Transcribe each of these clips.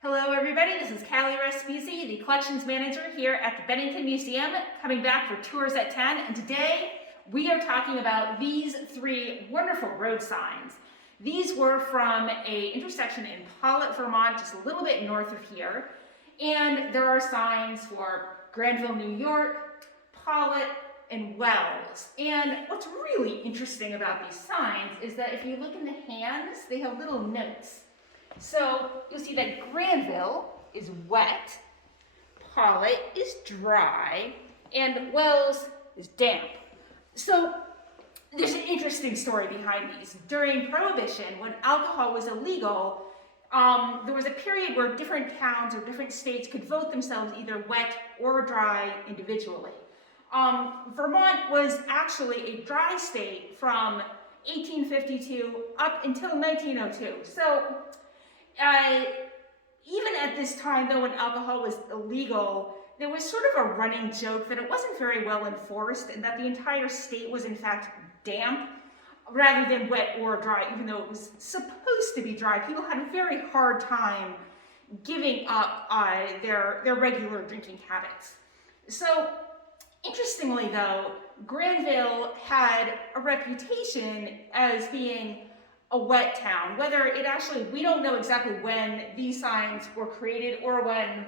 Hello everybody, this is Callie Respisi, the collections manager here at the Bennington Museum, coming back for Tours at 10, and today we are talking about these three wonderful road signs. These were from an intersection in Pollock, Vermont, just a little bit north of here, and there are signs for Granville, New York, Pollock, and Wells. And what's really interesting about these signs is that if you look in the hands, they have little notes. So you'll see that Granville is wet, Pollock is dry, and Wells is damp. So there's an interesting story behind these. During Prohibition, when alcohol was illegal, there was a period where different towns or different states could vote themselves either wet or dry individually. Vermont was actually a dry state from 1852 up until 1902. So even at this time, though, when alcohol was illegal, there was sort of a running joke that it wasn't very well enforced and that the entire state was in fact damp rather than wet or dry, even though it was supposed to be dry. People had a very hard time giving up their regular drinking habits. So interestingly, though, Granville had a reputation as being a wet town. Whether it actually, we don't know exactly when these signs were created or when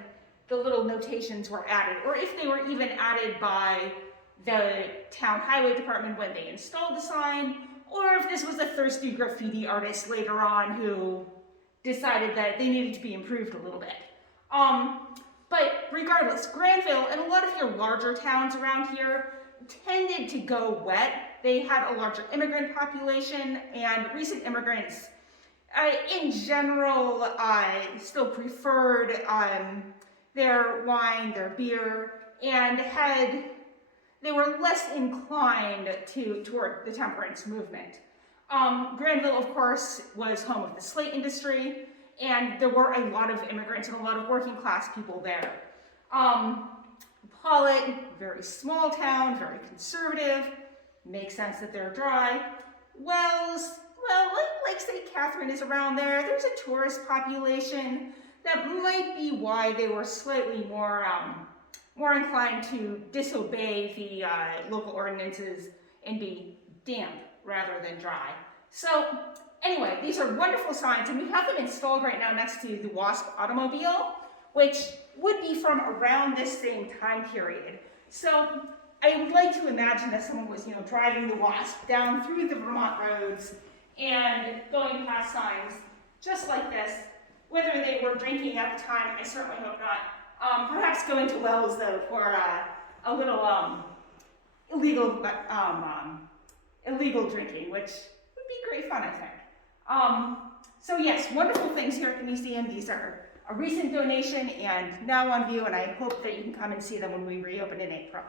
the little notations were added, or if they were even added by the town highway department when they installed the sign, or if this was a thirsty graffiti artist later on who decided that they needed to be improved a little bit. But regardless, Granville and a lot of your larger towns around here tended to go wet. They had a larger immigrant population, and recent immigrants, in general, still preferred their wine, their beer, and they were less inclined toward the temperance movement. Granville, of course, was home of the slate industry, and there were a lot of immigrants and a lot of working class people there. Pollock, very small town, very conservative. Makes sense that they're dry. Wells, well, like St. Catherine is around there. There's a tourist population. That might be why they were slightly more inclined to disobey the local ordinances and be damp rather than dry. So anyway, these are wonderful signs, and we have them installed right now next to the Wasp automobile, which would be from around this same time period. So I would like to imagine that someone was, driving the Wasp down through the Vermont roads and going past signs just like this. Whether they were drinking at the time, I certainly hope not. Perhaps going to Wells, though, for a little illegal drinking, which would be great fun, I think. So yes, wonderful things here at the museum. These are a recent donation and now on view, and I hope that you can come and see them when we reopen in April.